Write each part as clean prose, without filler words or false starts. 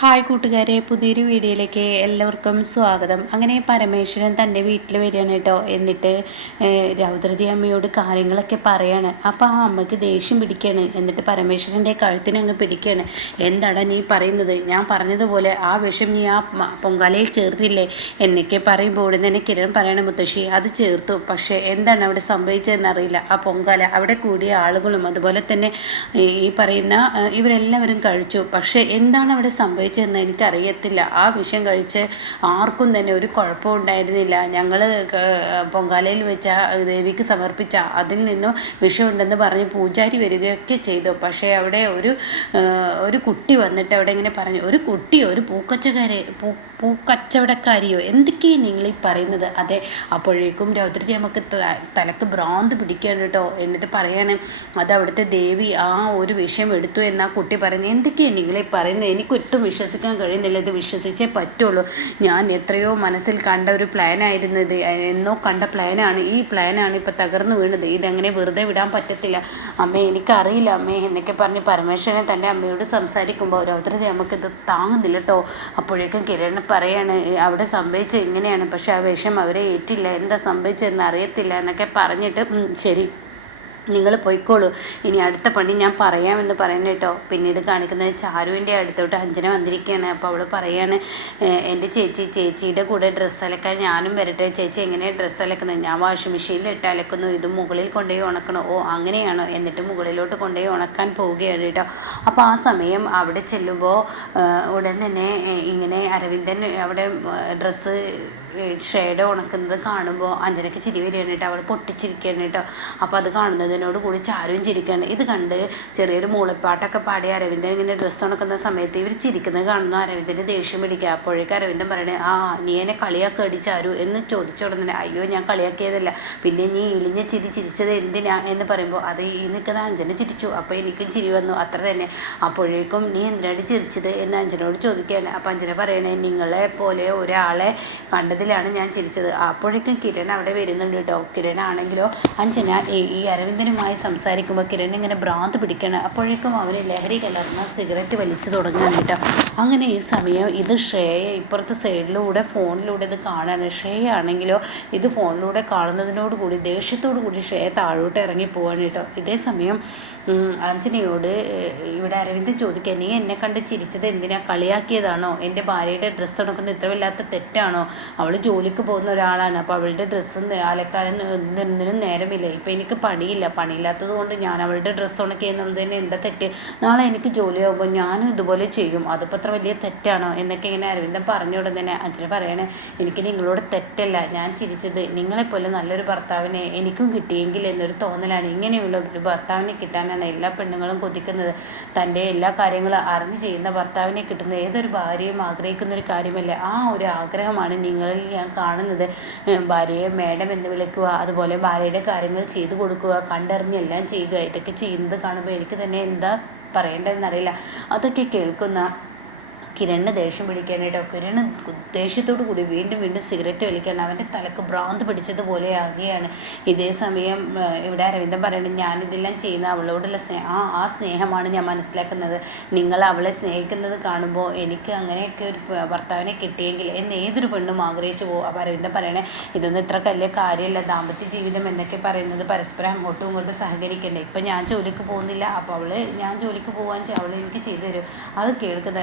Hi കൂട്ടുകാരെ, പുതിയൊരു വീഡിയോയിലേക്ക് എല്ലാവർക്കും സ്വാഗതം. അങ്ങനെ പരമേശ്വരൻ തൻ്റെ വീട്ടിൽ വരികയാണ് കേട്ടോ. എന്നിട്ട് രൗദ്രതി അമ്മയോട് കാര്യങ്ങളൊക്കെ പറയാണ്. അപ്പോൾ ആ അമ്മയ്ക്ക് ദേഷ്യം പിടിക്കുകയാണ്. എന്നിട്ട് പരമേശ്വരൻ്റെ കഴുത്തിനങ്ങ് പിടിക്കുകയാണ്. എന്താണ് നീ പറയുന്നത്? ഞാൻ പറഞ്ഞതുപോലെ ആ വിഷം നീ ആ പൊങ്കാലയിൽ ചേർത്തില്ലേ എന്നൊക്കെ പറയുമ്പോൾ ഉടൻ തന്നെ കിരൺ പറയണ, മുത്തശ്ശി അത് ചേർത്തു, പക്ഷേ എന്താണ് അവിടെ സംഭവിച്ചതെന്നറിയില്ല. ആ പൊങ്കാല അവിടെ കൂടിയ ആളുകളും അതുപോലെ തന്നെ ഈ പറയുന്ന ഇവരെല്ലാവരും കഴിച്ചു, പക്ഷേ എന്താണ് അവിടെ സംഭവിച്ചതെന്ന് എനിക്കറിയത്തില്ല. ആ വിഷം കഴിച്ച് ആർക്കും തന്നെ ഒരു കുഴപ്പവും ഉണ്ടായിരുന്നില്ല. ഞങ്ങൾ പൊങ്കാലയിൽ വെച്ച ദേവിക്ക് സമർപ്പിച്ച അതിൽ നിന്നും വിഷമുണ്ടെന്ന് പറഞ്ഞ് പൂജാരി വരികയൊക്കെ ചെയ്തു. പക്ഷേ അവിടെ ഒരു കുട്ടി വന്നിട്ട് അവിടെ ഇങ്ങനെ പറഞ്ഞു, ഒരു കുട്ടിയോ, ഒരു പൂക്കച്ചവടക്കാരിയോ, എന്തൊക്കെയാണ് നിങ്ങൾ ഈ പറയുന്നത്? അതെ. അപ്പോഴേക്കും രൗദ്രതി നമുക്ക് തലക്ക് ഭ്രാന്ത് പിടിക്കുകയാണ് കേട്ടോ. എന്നിട്ട് പറയാണ്, അത് അവിടുത്തെ ദേവി ആ ഒരു വിഷം എടുത്തു എന്നാ കുട്ടി പറയുന്നത്. എന്തൊക്കെയാണ് നിങ്ങളീ പറയുന്നത്? എനിക്കൊട്ടും വിശ്വസിക്കാൻ കഴിയുന്നില്ല. ഇത് വിശ്വസിച്ചേ പറ്റുള്ളൂ. ഞാൻ എത്രയോ മനസ്സിൽ കണ്ട ഒരു പ്ലാനായിരുന്നു ഇത്. എന്നോ കണ്ട പ്ലാനാണ്. ഈ പ്ലാനാണ് ഇപ്പം തകർന്നു വീണത്. ഇതങ്ങനെ വെറുതെ വിടാൻ പറ്റത്തില്ല അമ്മേ, എനിക്കറിയില്ല അമ്മേ എന്നൊക്കെ പറഞ്ഞ് പരമേശ്വരൻ തൻ്റെ അമ്മയോട് സംസാരിക്കുമ്പോൾ രൗദ്രതി നമുക്കിത് താങ്ങുന്നില്ല കേട്ടോ. അപ്പോഴേക്കും കിരൺ പറയാണ്, അവിടെ സംഭവിച്ചത് ഇങ്ങനെയാണ്, പക്ഷെ ആ വിഷം അവരെ ഏറ്റില്ല, എന്താ സംഭവിച്ചതെന്ന് അറിയത്തില്ല എന്നൊക്കെ പറഞ്ഞിട്ട് ശരി നിങ്ങൾ പോയിക്കോളൂ, ഇനി അടുത്ത പണി ഞാൻ പറയാമെന്ന് പറയുന്നത് കേട്ടോ. പിന്നീട് കാണിക്കുന്നത് ചാരുവിൻ്റെ അടുത്തോട്ട് അഞ്ജന വന്നിരിക്കുകയാണ്. അപ്പോൾ അവൾ പറയാണ്, എൻ്റെ ചേച്ചിയുടെ കൂടെ ഡ്രസ്സ് അലക്കാൻ ഞാനും വരട്ടെ. ചേച്ചി എങ്ങനെയാണ് ഡ്രസ്സ് അലക്കുന്നത്? ഞാൻ വാഷിംഗ് മെഷീനിൽ ഇട്ട് അലക്കുന്നു, ഇത് മുകളിൽ കൊണ്ടുപോയി ഉണക്കണം. ഓ അങ്ങനെയാണോ? എന്നിട്ട് മുകളിലോട്ട് കൊണ്ടുപോയി ഉണക്കാൻ പോവുകയാണ് കേട്ടോ. അപ്പോൾ ആ സമയം അവിടെ ചെല്ലുമ്പോൾ ഉടൻ തന്നെ ഇങ്ങനെ അരവിന്ദൻ അവിടെ ഡ്രസ്സ് ഷെയ്ഡ് ഉണക്കുന്നത് കാണുമ്പോൾ അഞ്ജനയ്ക്ക് ചിരി വരികയാണ് കേട്ടോ. അവൾ പൊട്ടിച്ചിരിക്കുകയാണ് കേട്ടോ. അപ്പോൾ അത് കാണുന്നതിനോട് കൂടി ചാരുവും ചിരിക്കുകയാണ്. ഇത് കണ്ട് ചെറിയൊരു മൂളപ്പാട്ടൊക്കെ പാടി അരവിന്ദൻ ഇങ്ങനെ ഡ്രസ്സ് ഉണക്കുന്ന സമയത്ത് ഇവർ ചിരിക്കുന്നത് കാണുന്ന അരവിന്ദന് ദേഷ്യം പിടിക്കുക. അപ്പോഴേക്കും അരവിന്ദൻ പറയണേ, നീ എന്നെ കളിയാക്കി ചാരു എന്ന് ചോദിച്ച ഉടനെ, അയ്യോ ഞാൻ കളിയാക്കിയതല്ല, പിന്നെ നീ ഇളിഞ്ഞ ചിരിച്ചത് എന്തിനാ എന്ന് പറയുമ്പോൾ അത് ഈ നിൽക്കുന്ന അഞ്ജന ചിരിച്ചു. അപ്പോൾ എനിക്കും ചിരി വന്നു, അത്ര തന്നെ. അപ്പോഴേക്കും നീ എന്തിനാണ് ചിരിച്ചത് എന്ന് അഞ്ജനോട് ചോദിക്കുകയാണ്. അപ്പോൾ അഞ്ജന പറയണേ, നിങ്ങളെ പോലെ ഒരാളെ കണ്ടതിൽ ാണ് ഞാൻ ചിരിച്ചത്. അപ്പോഴേക്കും കിരൺ അവിടെ വരുന്നുണ്ട് കേട്ടോ. കിരൺ ആണെങ്കിലോ അഞ്ജന ഈ അരവിന്ദനുമായി സംസാരിക്കുമ്പോൾ കിരൺ ഇങ്ങനെ ഭ്രാന്ത് പിടിക്കണം. അപ്പോഴേക്കും അവന് ലഹരി കലർന്ന സിഗരറ്റ് വലിച്ചു തുടങ്ങാൻ കേട്ടോ. അങ്ങനെ ഈ സമയം ഇത് ശ്രേയ ഇപ്പുറത്തെ സൈഡിലൂടെ ഫോണിലൂടെ ഇത് കാണാണ്. ശ്രേയ ആണെങ്കിലോ ഇത് ഫോണിലൂടെ കാണുന്നതിനോട് കൂടി ദേഷ്യത്തോടു കൂടി ശ്രേയ താഴോട്ട് ഇറങ്ങി പോവാണ് കേട്ടോ. ഇതേ സമയം അഞ്ജനയോട് ഇവിടെ അരവിന്ദൻ ചോദിക്കുക, നീ എന്നെ കണ്ട് ചിരിച്ചത് എന്തിനാ? കളിയാക്കിയതാണോ? എൻ്റെ ഭാര്യയുടെ ഡ്രസ്സ് ഉണക്കുന്നത് ഇത്രമില്ലാത്ത തെറ്റാണോ? അവൾ ജോലിക്ക് പോകുന്ന ഒരാളാണ്. അപ്പോൾ അവളുടെ ഡ്രസ്സ് അലക്കാനും നേരമില്ല. ഇപ്പം എനിക്ക് പണിയില്ലാത്തത് കൊണ്ട് ഞാൻ അവളുടെ ഡ്രസ്സ് ഉണക്കി എന്നുള്ളതിന് എന്താ തെറ്റ്? നാളെ എനിക്ക് ജോലിയാകുമ്പോൾ ഞാനും ഇതുപോലെ ചെയ്യും, അതിപ്പോൾ അത്ര വലിയ തെറ്റാണോ എന്നൊക്കെ ഇങ്ങനെ അരവിന്ദൻ പറഞ്ഞ ഉടൻ തന്നെ അഞ്ജന പറയണേ, എനിക്ക് നിങ്ങളോട് തെറ്റല്ല, ഞാൻ ചിരിച്ചത് നിങ്ങളെപ്പോലെ നല്ലൊരു ഭർത്താവിനെ എനിക്കും കിട്ടിയെങ്കിൽ എന്നൊരു തോന്നലാണ്. ഇങ്ങനെയുള്ള ഒരു ഭർത്താവിനെ കിട്ടാനാണ് എല്ലാ പെണ്ണുങ്ങളും കൊതിക്കുന്നത്. തൻ്റെ എല്ലാ കാര്യങ്ങളും അറിഞ്ഞ് ചെയ്യുന്ന ഭർത്താവിനെ കിട്ടുന്നത് ഏതൊരു ഭാര്യയും ആഗ്രഹിക്കുന്ന ഒരു കാര്യമല്ലേ? ആ ഒരു ആഗ്രഹമാണ് നിങ്ങളിൽ ഞാൻ കാണുന്നത്. ഭാര്യയെ മേഡം എന്ന് വിളിക്കുക, അതുപോലെ ഭാര്യയുടെ കാര്യങ്ങൾ ചെയ്തു കൊടുക്കുക, കണ്ടറിഞ്ഞെല്ലാം ചെയ്യുക, ഇതൊക്കെ ചെയ്യുന്നത് കാണുമ്പോൾ എനിക്ക് തന്നെ എന്താ പറയേണ്ടതെന്നറിയില്ല. അതൊക്കെ കേൾക്കുന്ന കിരണ് ദേഷ്യം പിടിക്കാനായിട്ടോ. കിരണ് ദേഷ്യത്തോടു കൂടി വീണ്ടും സിഗരറ്റ് വലിക്കുകയാണ്. അവൻ്റെ തലക്ക് ഭ്രാന്ത് പിടിച്ചതുപോലെ ആകുകയാണ്. ഇതേ സമയം ഇവിടെ അരവിന്ദൻ പറയുന്നത്, ഞാനിതെല്ലാം ചെയ്യുന്ന അവളോടുള്ള ആ സ്നേഹമാണ് ഞാൻ മനസ്സിലാക്കുന്നത്. നിങ്ങൾ അവളെ സ്നേഹിക്കുന്നത് കാണുമ്പോൾ എനിക്ക് അങ്ങനെയൊക്കെ ഒരു ഭർത്താവിനെ കിട്ടിയെങ്കിൽ എന്ന് ഏതൊരു പെണ്ണും ആഗ്രഹിച്ചു പോകും. അപ്പോൾ അരവിന്ദൻ പറയണേ, ഇതൊന്നും ഇത്ര വലിയ കാര്യമല്ല. ദാമ്പത്യ ജീവിതം എന്നൊക്കെ പറയുന്നത് പരസ്പരം അങ്ങോട്ടും ഇങ്ങോട്ടും സഹകരിക്കണ്ടേ. ഇപ്പം ഞാൻ ജോലിക്ക് പോകുന്നില്ല, അപ്പോൾ ഞാൻ ജോലിക്ക് പോകാൻ അവൾ എനിക്ക് ചെയ്തു തരും. അത് കേൾക്കുന്ന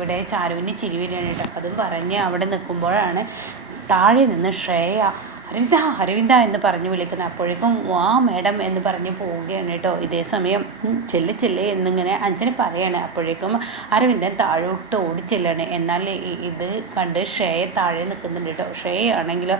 ഇവിടെ ചാരുവിന് ചിരി വരികയാണ് കേട്ടോ. അതും പറഞ്ഞ് അവിടെ നിൽക്കുമ്പോഴാണ് താഴെ നിന്ന് ശ്രേയ അരവിന്ദ എന്ന് പറഞ്ഞു വിളിക്കുന്നത്. അപ്പോഴേക്കും മേഡം എന്ന് പറഞ്ഞ് പോവുകയാണ് കേട്ടോ. ഇതേ സമയം ചെല്ല് എന്നിങ്ങനെ അഞ്ജന പറയാണ്. അപ്പോഴേക്കും അരവിന്ദൻ താഴോട്ട് ഓടിച്ചെല്ലാണ്. എന്നാൽ ഇത് കണ്ട് ശ്രേയ താഴെ നിൽക്കുന്നുണ്ട് കേട്ടോ. ശ്രേയ ആണെങ്കിലോ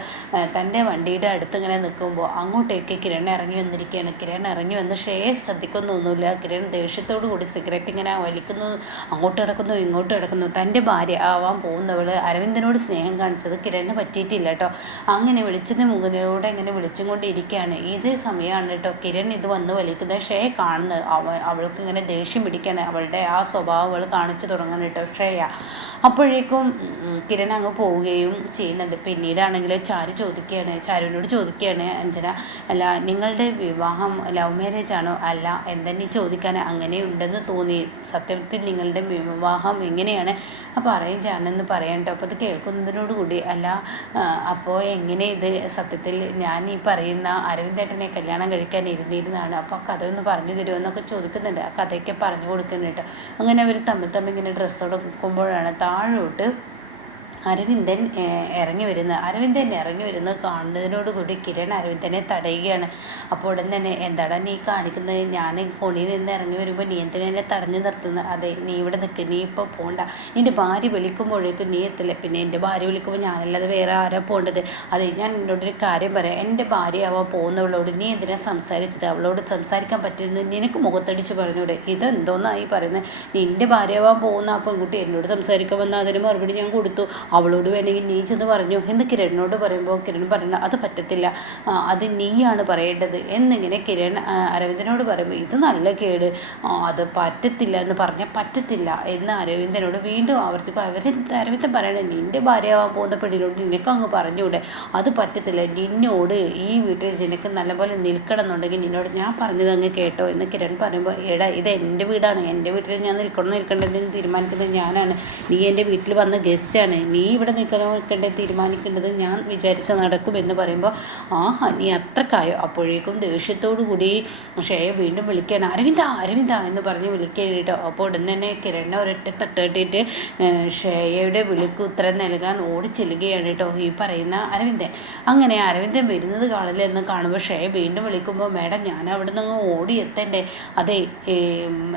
തൻ്റെ വണ്ടിയുടെ അടുത്ത് ഇങ്ങനെ നിൽക്കുമ്പോൾ അങ്ങോട്ടേക്ക് കിരൺ ഇറങ്ങി വന്നിരിക്കുകയാണ്. കിരൺ ഇറങ്ങി വന്ന് ശ്രേയെ ശ്രദ്ധിക്കുന്നൊന്നുമില്ല. കിരൺ ദേഷ്യത്തോടു കൂടി സിഗരറ്റ് ഇങ്ങനെ വലിക്കുന്നു, അങ്ങോട്ട് കിടക്കുന്നു ഇങ്ങോട്ട് കിടക്കുന്നു. തൻ്റെ ഭാര്യ ആവാൻ പോകുന്നവൾ അരവിന്ദനോട് സ്നേഹം കാണിച്ചത് കിരണിന് പറ്റിയിട്ടില്ല കേട്ടോ. അങ്ങനെ വിളിച്ച് അരവിന്ദ് മുഖത്തിലൂടെ ഇങ്ങനെ വിളിച്ചും കൊണ്ടിരിക്കുകയാണ്. ഇതേ സമയമാണ് കേട്ടോ കിരൺ ഇത് വന്ന് വലിക്കുന്നത് ശ്രേയ കാണുന്നത്. അവൾക്ക് ഇങ്ങനെ ദേഷ്യം പിടിക്കുകയാണ്. അവളുടെ ആ സ്വഭാവം അവൾ കാണിച്ചു തുടങ്ങണം കേട്ടോ ശ്രേയ. അപ്പോഴേക്കും കിരൺ അങ്ങ് പോവുകയും ചെയ്യുന്നുണ്ട്. പിന്നീടാണെങ്കിൽ ചാരുവിനോട് ചോദിക്കുകയാണ് അഞ്ജന, അല്ല നിങ്ങളുടെ വിവാഹം ലവ് മാരേജ് ആണോ? അല്ല, എന്തെന്നീ ചോദിക്കാൻ, അങ്ങനെ ഉണ്ടെന്ന് തോന്നി. സത്യത്തിൽ നിങ്ങളുടെ വിവാഹം എങ്ങനെയാണ്? അപ്പോൾ അറേഞ്ച് ആണെന്ന് പറയണ്ടോ. അപ്പോൾ അത് കേൾക്കുന്നതിനോട് കൂടി അല്ല, അപ്പോൾ എങ്ങനെ ഇത് സത്യത്തിൽ ഞാൻ ഈ പറയുന്ന അരവിന്ദേട്ടനെ കല്യാണം കഴിക്കാൻ ഇരുന്നിരുന്നതാണ്, അപ്പോൾ കഥ ഒന്ന് പറഞ്ഞു തരുമോ എന്നൊക്കെ ചോദിക്കുന്നുണ്ട്. ആ കഥയൊക്കെ പറഞ്ഞു കൊടുക്കുന്നുണ്ട്. അങ്ങനെ അവർ തമ്മിൽ ഇങ്ങനെ ഡ്രസ്സ് കൊടുക്കുമ്പോഴാണ് താഴോട്ട് അരവിന്ദൻ ഇറങ്ങി വരുന്നത് കാണുന്നതിനോടുകൂടി കിരൺ അരവിന്ദനെ തടയുകയാണ്. അപ്പോൾ ഉടൻ തന്നെ എന്താടാ നീ കാണിക്കുന്നത്? ഞാൻ ഫോണിൽ നിന്ന് ഇറങ്ങി വരുമ്പോൾ നീ എന്തിനാ എന്നെ തടഞ്ഞു നിർത്തുന്നത്? അതെ, നീ ഇവിടെ നിൽക്ക്, നീ ഇപ്പോൾ പോകണ്ട. നിൻ്റെ ഭാര്യ വിളിക്കുമ്പോഴേക്കും നീ എത്തില്ല. പിന്നെ എൻ്റെ ഭാര്യ വിളിക്കുമ്പോൾ ഞാനല്ലാതെ വേറെ ആരാ പോകേണ്ടത്? അതെ, ഞാൻ എന്നോടൊരു കാര്യം പറയാം. എൻ്റെ ഭാര്യ പോകുന്നവളോട് നീ എന്തിനാ സംസാരിച്ചത്? അവളോട് സംസാരിക്കാൻ പറ്റുന്നത് നിനക്ക് മുഖത്തടിച്ച് പറഞ്ഞൂടെ? ഇതെന്തോന്നായി പറയുന്നത്? നിൻ്റെ ഭാര്യ പോകുന്ന ആ പെൺകുട്ടി എന്നോട് സംസാരിക്കാൻ വന്നാൽ അതിന് മറുപടി ഞാൻ കൊടുത്തു. അവളോട് വേണമെങ്കിൽ നീ ചെന്ന് പറഞ്ഞു എന്ന് കിരണിനോട് പറയുമ്പോൾ കിരൺ പറഞ്ഞ അത് പറ്റത്തില്ല, അത് നീയാണ് പറയേണ്ടത് എന്നിങ്ങനെ കിരൺ അരവിന്ദനോട് പറയുമ്പോൾ ഇത് നല്ല കേട്, അത് പറ്റത്തില്ല എന്ന് പറഞ്ഞാൽ പറ്റത്തില്ല എന്ന് അരവിന്ദനോട് വീണ്ടും ആവർത്തിക്കും. അരവിന്ദൻ പറയണേ, നിൻ്റെ ഭാര്യയാവാൻ പോകുന്ന പെണ്ണിനോട് നിനക്ക് അങ്ങ് പറഞ്ഞൂടെ? അത് പറ്റത്തില്ല, നിന്നോട് ഈ വീട്ടിൽ നിനക്ക് നല്ലപോലെ നിൽക്കണം എന്നുണ്ടെങ്കിൽ നിന്നോട് ഞാൻ പറഞ്ഞത് അങ്ങ് കേട്ടോ എന്ന് കിരൺ പറയുമ്പോൾ, എടാ ഇത് എൻ്റെ വീടാണ്, എൻ്റെ വീട്ടിൽ ഞാൻ നിൽക്കേണ്ടതെന്ന് തീരുമാനിക്കുന്നത് ഞാനാണ്, നീ എൻ്റെ വീട്ടിൽ വന്ന ഗസ്റ്റാണ്, നീ ഇവിടെ നിൽക്കേണ്ടത് തീരുമാനിക്കേണ്ടത് ഞാൻ വിചാരിച്ച നടക്കുമെന്ന് പറയുമ്പോൾ, ആഹാ നീ അത്രക്കായോ? അപ്പോഴേക്കും ദേഷ്യത്തോടു കൂടി ശ്രേയ വീണ്ടും വിളിക്കുകയാണ്, അരവിന്ദ എന്ന് പറഞ്ഞ് വിളിക്കുകയാണ് കേട്ടോ. അപ്പോൾ ഉടൻ തന്നെ കിരണിനെ ഒരൊറ്റ തട്ടിട്ട് ശ്രേയയുടെ വിളിക്ക് ഉത്തരം നൽകാൻ ഓടിച്ചെല്ലുകയാണ് കേട്ടോ ഈ പറയുന്ന അരവിന്ദൻ. അങ്ങനെ അരവിന്ദൻ വരുന്നത് കാണില്ല എന്ന് കാണുമ്പോൾ ശ്രേയ വീണ്ടും വിളിക്കുമ്പോൾ, മേഡം ഞാൻ അവിടെ നിന്ന് ഓടി എത്തണ്ടേ? അതെ,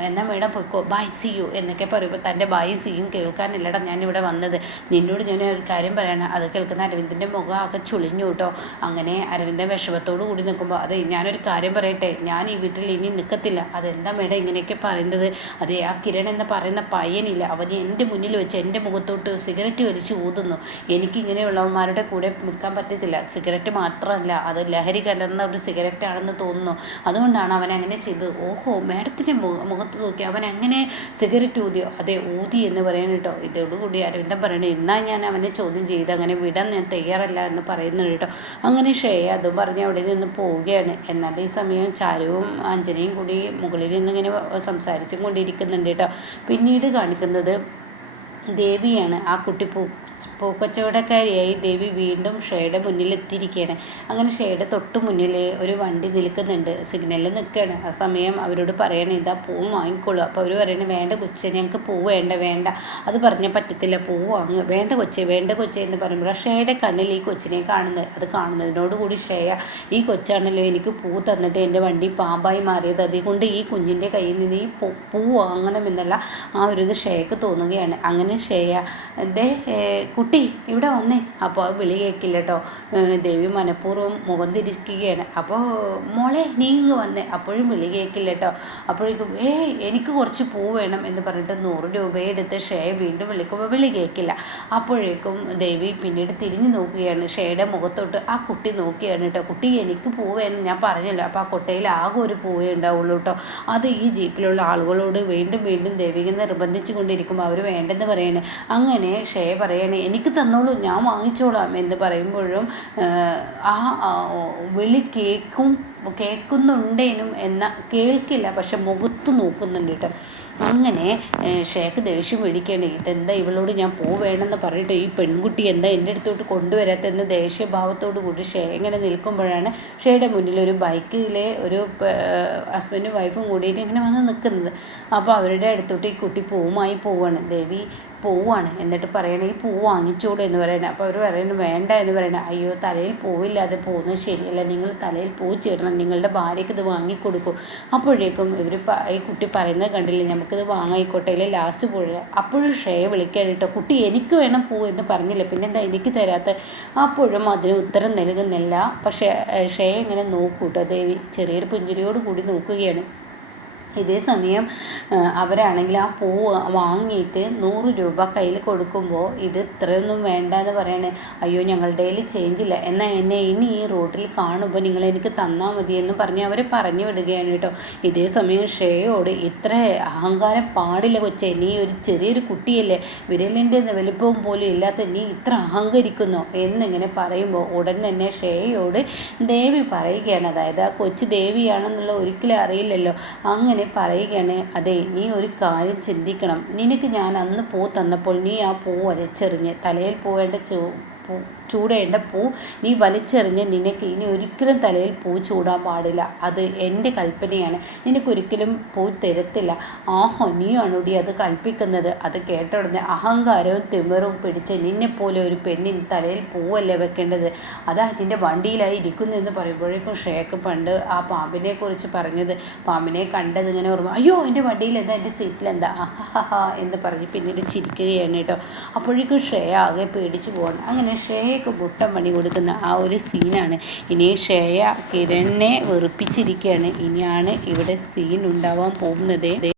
എന്നാൽ മേഡം പൊയ്ക്കോ, ബൈ സി യു എന്നൊക്കെ പറയുമ്പോൾ തൻ്റെ ബൈ സിയും കേൾക്കാനില്ലടാ ഞാനിവിടെ വന്നത്, നിന്നോട് ഞാൻ ഒരു കാര്യം പറയണം. അത് കേൾക്കുന്ന അരവിന്ദൻ്റെ മുഖം ആകെ ചുളിഞ്ഞു കേട്ടോ. അങ്ങനെ അരവിന്ദൻ വിഷമത്തോടു കൂടി നിൽക്കുമ്പോൾ, അതെ ഞാനൊരു കാര്യം പറയട്ടെ, ഞാൻ ഈ വീട്ടിൽ ഇനി നിൽക്കത്തില്ല. അതെന്താ മേഡം ഇങ്ങനെയൊക്കെ പറയുന്നത്? അതെ, ആ കിരൺ എന്ന് പറയുന്ന പയ്യനില്ല, അവന് എൻ്റെ മുന്നിൽ വെച്ച് എൻ്റെ മുഖത്തോട്ട് സിഗരറ്റ് വലിച്ച് ഊതുന്നു. എനിക്കിങ്ങനെയുള്ളവന്മാരുടെ കൂടെ നിൽക്കാൻ പറ്റത്തില്ല. സിഗരറ്റ് മാത്രമല്ല, അത് ലഹരി കലർന്ന ഒരു സിഗരറ്റ് ആണെന്ന് തോന്നുന്നു. അതുകൊണ്ടാണ് അവൻ അങ്ങനെ ചെയ്തത്. ഓഹോ, മേഡത്തിൻ്റെ മുഖത്ത് നോക്കി അവൻ അങ്ങനെ സിഗരറ്റ് ഊതിയോ? അതെ ഊതി എന്ന് പറയാൻ കേട്ടോ. ഇതോടുകൂടി അരവിന്ദൻ പറയണേ, എന്നാൽ ഞാൻ അവനെ ചോദ്യം ചെയ്ത് അങ്ങനെ വിടാൻ ഞാൻ തയ്യാറല്ല എന്ന് പറയുന്നത് കേട്ടോ. അങ്ങനെ ശ്രേയ അതും പറഞ്ഞ് അവിടെ നിന്ന് പോവുകയാണ്. എന്നാൽ ഈ സമയം ചാരുവും അഞ്ജനയും കൂടി മുകളിൽ നിന്ന് ഇങ്ങനെ സംസാരിച്ചും കൊണ്ടിരിക്കുന്നുണ്ട് കേട്ടോ. പിന്നീട് കാണിക്കുന്നത് ദേവിയാണ്. ആ കുട്ടി പൂക്കച്ചവടക്കാരിയായി ദേവി വീണ്ടും ഷെയുടെ മുന്നിൽ എത്തിയിരിക്കുകയാണ്. അങ്ങനെ ഷെയുടെ തൊട്ട് മുന്നിൽ ഒരു വണ്ടി നിൽക്കുന്നുണ്ട്, സിഗ്നലിൽ നിൽക്കുകയാണ്. ആ സമയം അവരോട് പറയണേ, ഇതാ പൂവ് വാങ്ങിക്കോളൂ. അപ്പോൾ അവർ പറയണേ, വേണ്ട കൊച്ചെ, ഞങ്ങൾക്ക് പൂവ് വേണ്ട, അത് പറഞ്ഞാൽ പറ്റത്തില്ല, പൂവ് വാങ്ങുക, വേണ്ട കൊച്ചെ എന്ന് പറയുമ്പോൾ ഷെയുടെ കണ്ണിൽ ഈ കൊച്ചിനെ കാണുന്നത്. അത് കാണുന്നതിനോട് കൂടി ഷെയ, ഈ കൊച്ചാണല്ലോ എനിക്ക് പൂ തന്നിട്ട് എൻ്റെ വണ്ടി പാമ്പായി മാറിയത്, അതുകൊണ്ട് ഈ കുഞ്ഞിൻ്റെ കയ്യിൽ നിന്ന് ഈ പൂ വാങ്ങണമെന്നുള്ള ആ ഒരു ഇത് ഷെയക്ക് തോന്നുകയാണ്. അങ്ങനെ ഷെയ, ദേ കുട്ടി ഇവിടെ വന്നേ. അപ്പോൾ വിളി കേൾക്കില്ല കേട്ടോ. ദേവി മനഃപൂർവ്വം മുഖം തിരിക്കുകയാണ്. അപ്പോൾ മോളെ നീ ഇങ്ങ് വന്നേ. അപ്പോഴും വിളി കേൾക്കില്ല കേട്ടോ. അപ്പോഴേക്കും എനിക്ക് കുറച്ച് പൂ വേണം എന്ന് പറഞ്ഞിട്ട് 100 രൂപയെടുത്ത് ഷെയ വീണ്ടും വിളിക്കുമ്പോൾ വിളി കേൾക്കില്ല. അപ്പോഴേക്കും ദേവി പിന്നീട് തിരിഞ്ഞു നോക്കുകയാണ്. ഷെയുടെ മുഖത്തോട്ട് ആ കുട്ടി നോക്കിയാണ് കേട്ടോ. കുട്ടി എനിക്ക് പൂ വേണം ഞാൻ പറഞ്ഞല്ലോ. അപ്പോൾ ആ കൊട്ടയിൽ ആകെ ഒരു പൂവേ ഉണ്ടാവുള്ളൂ കേട്ടോ. അത് ഈ ജീപ്പിലുള്ള ആളുകളോട് വീണ്ടും ദേവിക നിർബന്ധിച്ചു കൊണ്ടിരിക്കുമ്പോൾ അവർ വേണ്ടെന്ന് പറയണേ. അങ്ങനെ ഷെയ പറയണേ, എനിക്ക് തന്നോളൂ ഞാൻ വാങ്ങിച്ചോളാം എന്ന് പറയുമ്പോഴും ആ വിളി കേൾക്കുന്നുണ്ടേനും കേൾക്കില്ല, പക്ഷെ മുഖത്ത് നോക്കുന്നുണ്ട് കേട്ടോ. അങ്ങനെ ഷേക്ക് ദേഷ്യം മേടിക്കുകയാണ്. ഇതെന്താ ഇവളോട് ഞാൻ വേണമെന്ന് പറഞ്ഞിട്ട് ഈ പെൺകുട്ടി എന്താ എൻ്റെ അടുത്തോട്ട് കൊണ്ടുവരാത്തെന്ന് ദേഷ്യഭാവത്തോട് കൂടി ഷേ ഇങ്ങനെ നിൽക്കുമ്പോഴാണ് ഷേയുടെ മുന്നിൽ ഒരു ബൈക്കിലെ ഒരു ഹസ്ബൻഡും വൈഫും കൂടിയിട്ട് ഇങ്ങനെ വന്ന് നിൽക്കുന്നത്. അപ്പോൾ അവരുടെ അടുത്തോട്ട് ഈ കുട്ടി പൂവുമായി പോവുകയാണ്. ദേവി പോവാണ്. എന്നിട്ട് പറയണേ, ഈ പൂ വാങ്ങിച്ചോളൂ എന്ന് പറയണേ. അപ്പോൾ അവർ പറയുന്നത് വേണ്ട എന്ന് പറയണേ. അയ്യോ, തലയിൽ പൂവില്ലാതെ പോകുന്നത് ശരിയല്ല, നിങ്ങൾ തലയിൽ പൂ ചേരണം, നിങ്ങളുടെ ഭാര്യയ്ക്ക് ഇത് വാങ്ങിക്കൊടുക്കും. അപ്പോഴേക്കും ഈ കുട്ടി പറയുന്നത് കണ്ടില്ലേ, നമുക്കിത് വാങ്ങിക്കോട്ടെ അല്ലേ ലാസ്റ്റ് പോഴുക. അപ്പോഴും ഷെയ വിളിക്കാൻ കേട്ടോ, കുട്ടി എനിക്ക് വേണം പൂ എന്ന് പറഞ്ഞില്ല, പിന്നെന്താ എനിക്ക് തരാത്ത? അപ്പോഴും അതിന് ഉത്തരം നൽകുന്നില്ല. പക്ഷേ ഷെയ ഇങ്ങനെ നോക്കൂട്ടോ. ദേവി ചെറിയൊരു പുഞ്ചിരിയോട് കൂടി നോക്കുകയാണ്. ഇതേ സമയം അവരാണെങ്കിൽ ആ പൂവ് വാങ്ങിയിട്ട് 100 രൂപ കയ്യിൽ കൊടുക്കുമ്പോൾ ഇത് ഇത്രയൊന്നും വേണ്ട എന്ന് പറയണേ. അയ്യോ ഞങ്ങളുടെ കയ്യിൽ ചേഞ്ചില്ല, എന്നാൽ എന്നെ ഇനി ഈ റോട്ടിൽ കാണുമ്പോൾ നിങ്ങൾ എനിക്ക് തന്നാൽ മതി എന്ന് പറഞ്ഞ് അവരെ പറഞ്ഞു വിടുകയാണ് കേട്ടോ. ഇതേ സമയം ശ്രേയയോട് ഇത്ര അഹങ്കാരം പാടില്ല കൊച്ചേ, നീ ഒരു ചെറിയൊരു കുട്ടിയല്ലേ, വിരലിൻ്റെ വലിപ്പവും പോലും ഇല്ലാത്ത നീ ഇത്ര അഹങ്കരിക്കുന്നോ എന്നിങ്ങനെ പറയുമ്പോൾ ഉടൻ തന്നെ ശ്രേയയോട് ദേവി പറയുകയാണ്, അതായത് ആ കൊച്ചു ദേവിയാണെന്നുള്ള ഒരിക്കലും അറിയില്ലല്ലോ, അങ്ങനെ പറയുകയാണ്, അതെ നീ ഒരു കാര്യം ചിന്തിക്കണം, നിനക്ക് ഞാൻ അന്ന് പൂ തന്നപ്പോൾ നീ ആ പൂ വലിച്ചെറിഞ്ഞ് തലയിൽ പോവേണ്ട ചൂടേണ്ട പൂ നീ വലിച്ചെറിഞ്ഞ് നിനക്ക് ഇനി ഒരിക്കലും തലയിൽ പൂ ചൂടാൻ പാടില്ല, അത് എൻ്റെ കൽപ്പനയാണ്, നിനക്കൊരിക്കലും പൂ തരത്തില്ല. ആഹോ നീയാണോടി അത് കൽപ്പിക്കുന്നത്? അത് കേട്ട ഉടനെ അഹങ്കാരവും തിമിറും പിടിച്ച് നിന്നെപ്പോലെ ഒരു പെണ്ണിന് തലയിൽ പൂവല്ലേ വെക്കേണ്ടത്, അതാ നിൻ്റെ വണ്ടിയിലായി ഇരിക്കുന്നതെന്ന് പറയുമ്പോഴേക്കും ശ്രേയക്ക് പണ്ട് ആ പാമ്പിനെ കുറിച്ച് പറഞ്ഞത്, പാമ്പിനെ കണ്ടത് ഇങ്ങനെ ഓർമ്മ, അയ്യോ എൻ്റെ വണ്ടിയിൽ എന്താ, എൻ്റെ സീറ്റിൽ എന്താ, ആഹാ എന്ന് പറഞ്ഞ് പിന്നീട് ചിരിക്കുകയാണ് കേട്ടോ. അപ്പോഴേക്കും ശ്രേയ ആകെ പേടിച്ചു പോകണം. അങ്ങനെ ശ്രേയക്ക് മുട്ടം പണി കൊടുക്കുന്ന ആ ഒരു സീനാണ്. ഇനി ശ്രേയ കിരണിനെ വെറുപ്പിച്ചിരിക്കുകയാണ്. ഇനിയാണ് ഇവിടെ സീൻ ഉണ്ടാവാൻ പോകുന്നത്.